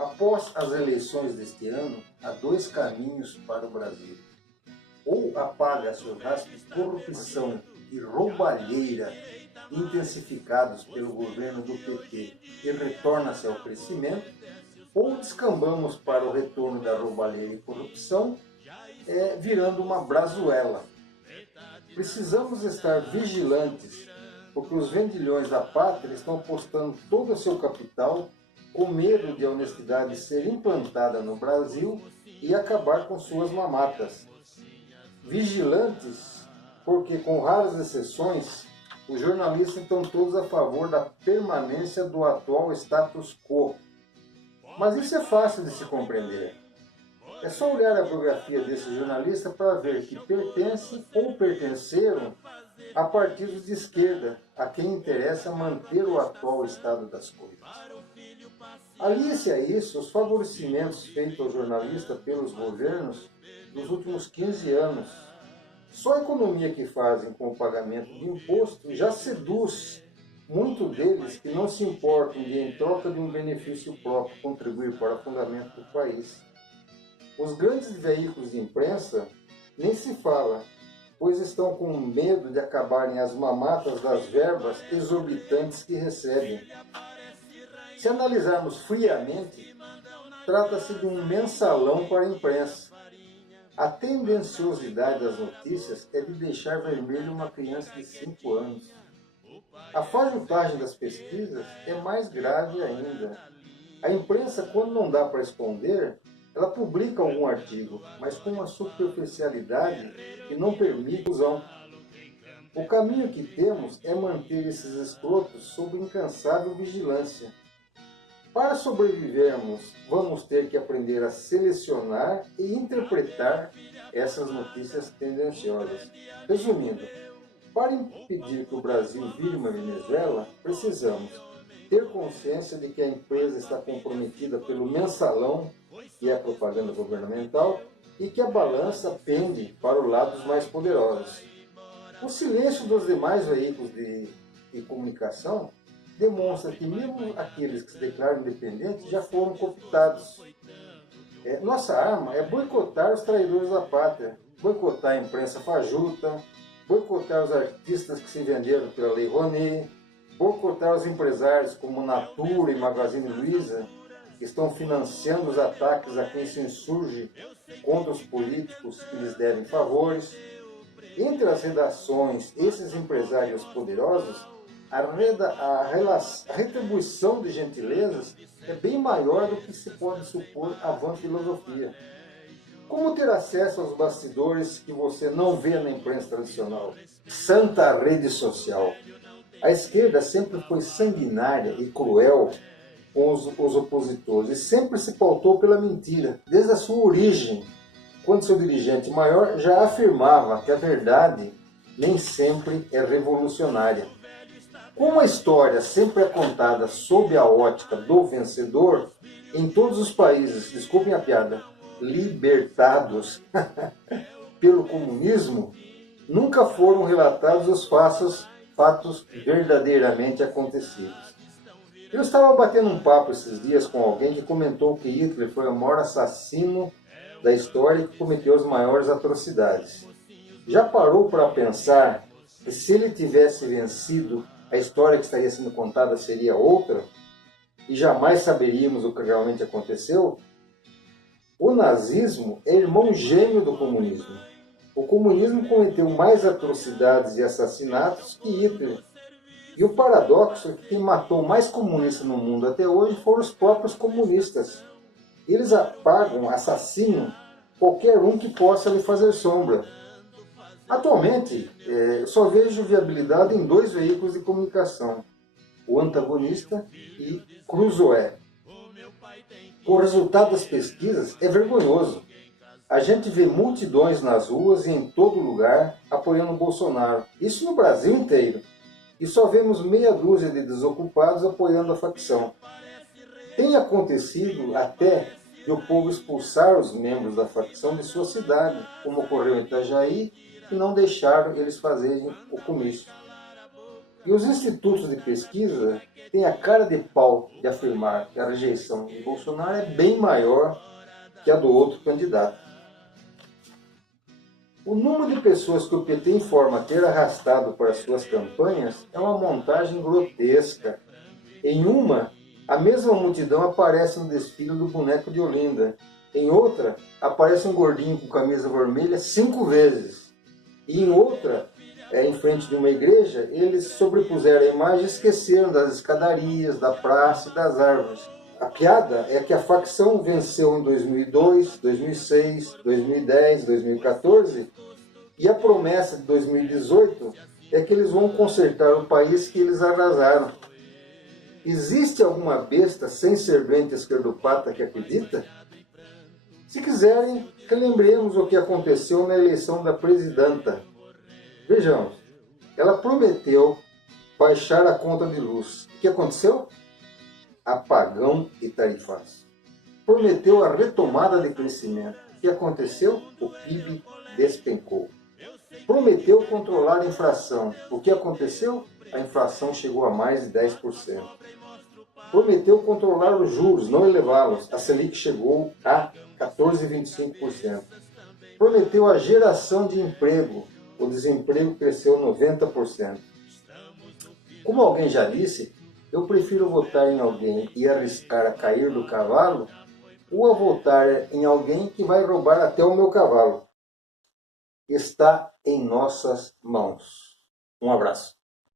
Após as eleições deste ano, há dois caminhos para o Brasil. Ou apaga-se o rastro de corrupção e roubalheira intensificados pelo governo do PT e retorna-se ao crescimento, ou descambamos para o retorno da roubalheira e corrupção, virando uma brazuela. Precisamos estar vigilantes, porque os vendilhões da pátria estão apostando todo o seu capital com medo de a honestidade ser implantada no Brasil e acabar com suas mamatas. Vigilantes, porque com raras exceções, os jornalistas estão todos a favor da permanência do atual status quo. Mas isso é fácil de se compreender. É só olhar a biografia desse jornalista para ver que pertence ou pertenceram a partidos de esquerda, a quem interessa manter o atual estado das coisas. Alice a isso os favorecimentos feitos ao jornalista pelos governos nos últimos 15 anos. Só a economia que fazem com o pagamento de imposto já seduz muitos deles que não se importam de, em troca de um benefício próprio, contribuir para o fundamento do país. Os grandes veículos de imprensa nem se fala, pois estão com medo de acabarem as mamatas das verbas exorbitantes que recebem. Se analisarmos friamente, trata-se de um mensalão para a imprensa. A tendenciosidade das notícias é de deixar vermelho uma criança de 5 anos. A fajuntagem das pesquisas é mais grave ainda. A imprensa, quando não dá para esconder, ela publica algum artigo, mas com uma superficialidade que não permite fusão. O caminho que temos é manter esses escrotos sob incansável vigilância. Para sobrevivermos, vamos ter que aprender a selecionar e interpretar essas notícias tendenciosas. Resumindo, para impedir que o Brasil vire uma Venezuela, precisamos ter consciência de que a empresa está comprometida pelo mensalão e a propaganda governamental e que a balança pende para o lado dos mais poderosos. O silêncio dos demais veículos de comunicação demonstra que mesmo aqueles que se declaram independentes já foram cooptados. Nossa arma é boicotar os traidores da pátria, boicotar a imprensa fajuta, boicotar os artistas que se venderam pela Lei Rouanet, boicotar os empresários como Natura e Magazine Luiza, que estão financiando os ataques a quem se insurge contra os políticos que lhes devem favores. Entre as redações, esses empresários poderosos, a retribuição de gentilezas é bem maior do que se pode supor a vã filosofia. Como ter acesso aos bastidores que você não vê na imprensa tradicional? Santa rede social. A esquerda sempre foi sanguinária e cruel com os opositores e sempre se pautou pela mentira, desde a sua origem, quando seu dirigente maior já afirmava que a verdade nem sempre é revolucionária. Como a história sempre é contada sob a ótica do vencedor, em todos os países, desculpem a piada, libertados pelo comunismo, nunca foram relatados os fatos verdadeiramente acontecidos. Eu estava batendo um papo esses dias com alguém que comentou que Hitler foi o maior assassino da história e que cometeu as maiores atrocidades. Já parou para pensar que se ele tivesse vencido, a história que estaria sendo contada seria outra? E jamais saberíamos o que realmente aconteceu? O nazismo é irmão gêmeo do comunismo. O comunismo cometeu mais atrocidades e assassinatos que Hitler. E o paradoxo é que quem matou mais comunistas no mundo até hoje foram os próprios comunistas. Eles apagam, assassinam qualquer um que possa lhe fazer sombra. Atualmente, só vejo viabilidade em dois veículos de comunicação, o Antagonista e Cruzoé. O resultado das pesquisas é vergonhoso. A gente vê multidões nas ruas e em todo lugar apoiando o Bolsonaro. Isso no Brasil inteiro. E só vemos meia dúzia de desocupados apoiando a facção. Tem acontecido até de o povo expulsar os membros da facção de sua cidade, como ocorreu em Itajaí, e não deixaram eles fazerem o comício. E os institutos de pesquisa têm a cara de pau de afirmar que a rejeição de Bolsonaro é bem maior que a do outro candidato. O número de pessoas que o PT informa ter arrastado para suas campanhas é uma montagem grotesca. Em uma, a mesma multidão aparece no desfile do boneco de Olinda. Em outra, aparece um gordinho com camisa vermelha 5 vezes. E em outra, em frente de uma igreja, eles sobrepuseram a imagem e esqueceram das escadarias, da praça e das árvores. A piada é que a facção venceu em 2002, 2006, 2010, 2014 e a promessa de 2018 é que eles vão consertar o país que eles arrasaram. Existe alguma besta sem servente esquerdopata que acredita? Se quiserem, relembremos o que aconteceu na eleição da presidenta. Vejamos, ela prometeu baixar a conta de luz. O que aconteceu? Apagão e tarifaço. Prometeu a retomada de crescimento. O que aconteceu? O PIB despencou. Prometeu controlar a inflação. O que aconteceu? A inflação chegou a mais de 10%. Prometeu controlar os juros, não elevá-los. A Selic chegou a 14,25%. Prometeu a geração de emprego. O desemprego cresceu 90%. Como alguém já disse, eu prefiro votar em alguém e arriscar a cair do cavalo ou a votar em alguém que vai roubar até o meu cavalo. Está em nossas mãos. Um abraço.